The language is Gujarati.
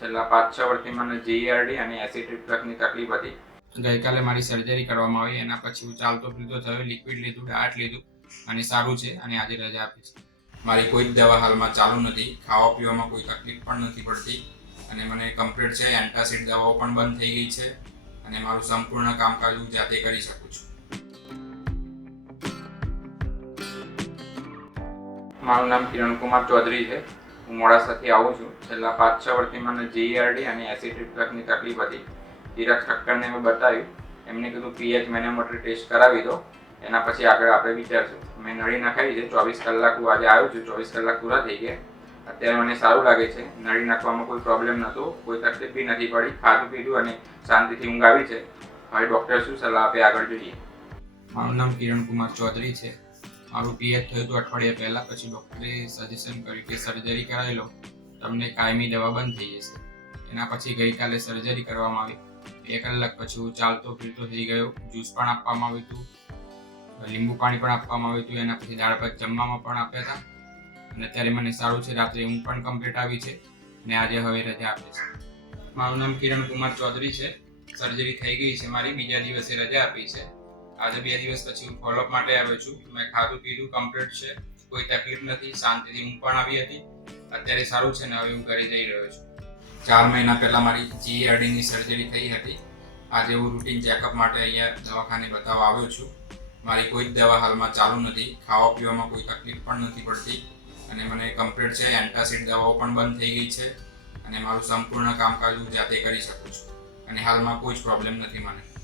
છેલ્લા પાંચ, છ વર્ષથી મને જીઈઆરડી અને એસિડ રિફ્લક્સની તકલીફ હતી. ગઈકાલે મારી સર્જરી કરવામાં આવી, એના પછી હું ચાલતો ફીરતો થયો લિક્વિડ લીધું ડાટ લીધું અને સારું છે અને આજે રજા આપી છે. મારી કોઈ જ દવા હાલમાં ચાલુ નથી, ખાવા પીવામાં કોઈ તકલીફ પણ નથી પડતી અને મને કમ્પ્લીટ છે એન્ટાસિડ દવાઓ પણ બંધ થઈ ગઈ છે અને મારું સંપૂર્ણ કામકાજ હું જાતે કરી શકું છું. મારું નામ કિરણકુમાર ચૌધરી છે. હું મોડાસાથી આવું છું. છેલ્લા પાંચ, છ વર્ષથી મને જીઆરડી અને એસિડ રિફ્લક્સની તકલીફ હતી. ધીરક ઠક્કરને મેં બતાવ્યું. એમને કીધું, પીએચ મેનેમોટરી ટેસ્ટ કરાવી દો. એના પછી આગળ આપણે વિચારશું. મેં નળી નખાવી છે. ચોવીસ કલાક હું આજે આવ્યો છું. ચોવીસ કલાક પૂરા થઈ ગયા. અત્યારે મને સારું લાગે છે. નળી નાખવામાં કોઈ પ્રોબ્લેમ નહોતો. કોઈ તકલીફ બી નથી પડી. ખાધું, પીધું અને શાંતિથી ઊંઘ આવી છે. હવે ડૉક્ટર શું સલાહ આપે, આગળ જોઈએ. મારું નામ કિરણ કુમાર ચૌધરી છે. મારું પીએચ થયું હતું અઠવાડિયા પહેલાં, પછી ડૉક્ટરે સજેશન કર્યું કે સર્જરી કરાવી લો, તમને કાયમી દવા બંધ થઈ જશે. એના પછી ગઈકાલે સર્જરી કરવામાં આવી. બે કલાક પછી હું ચાલતો ફીરતો થઈ ગયો જ્યુસ પણ આપવામાં આવ્યું હતું, લીંબુ પાણી પણ આપવામાં આવ્યું હતું, એના પછી દાળ ભાત જમવામાં પણ આપ્યા હતા. અને અત્યારે મને સારું છે, રાત્રે ઊંઘ પણ કમ્પ્લીટ આવી છે અને આજે હવે રજા આપી છે. મારું નામ કિરણ કુમાર ચૌધરી છે. સર્જરી થઈ ગઈ છે મારી, બીજા દિવસે રજા આપી છે. આજે બે દિવસ પછી હું ફોલોઅપ માટે આવ્યો છું. મેં ખાધું, પીધું કમ્પ્લીટ છે. કોઈ તકલીફ નથી. શાંતિથી હું પણ આવી હતી. અત્યારે સારું છે ને હવે હું ઘરે જઈ રહ્યો છું. ચાર મહિના પહેલાં મારી જીઆરડીની સર્જરી થઈ હતી. આજે હું રૂટીન ચેકઅપ માટે અહીંયા દવાખાને બતાવવા આવ્યો છું. મારી કોઈ જ દવા હાલમાં ચાલુ નથી. ખાવા પીવામાં કોઈ તકલીફ પણ નથી પડતી. અને મને કમ્પ્લીટ છે. એન્ટાસિડ દવાઓ પણ બંધ થઈ ગઈ છે. અને મારું સંપૂર્ણ કામકાજ હું જાતે કરી શકું છું. અને હાલમાં કોઈ જ પ્રોબ્લેમ નથી મને.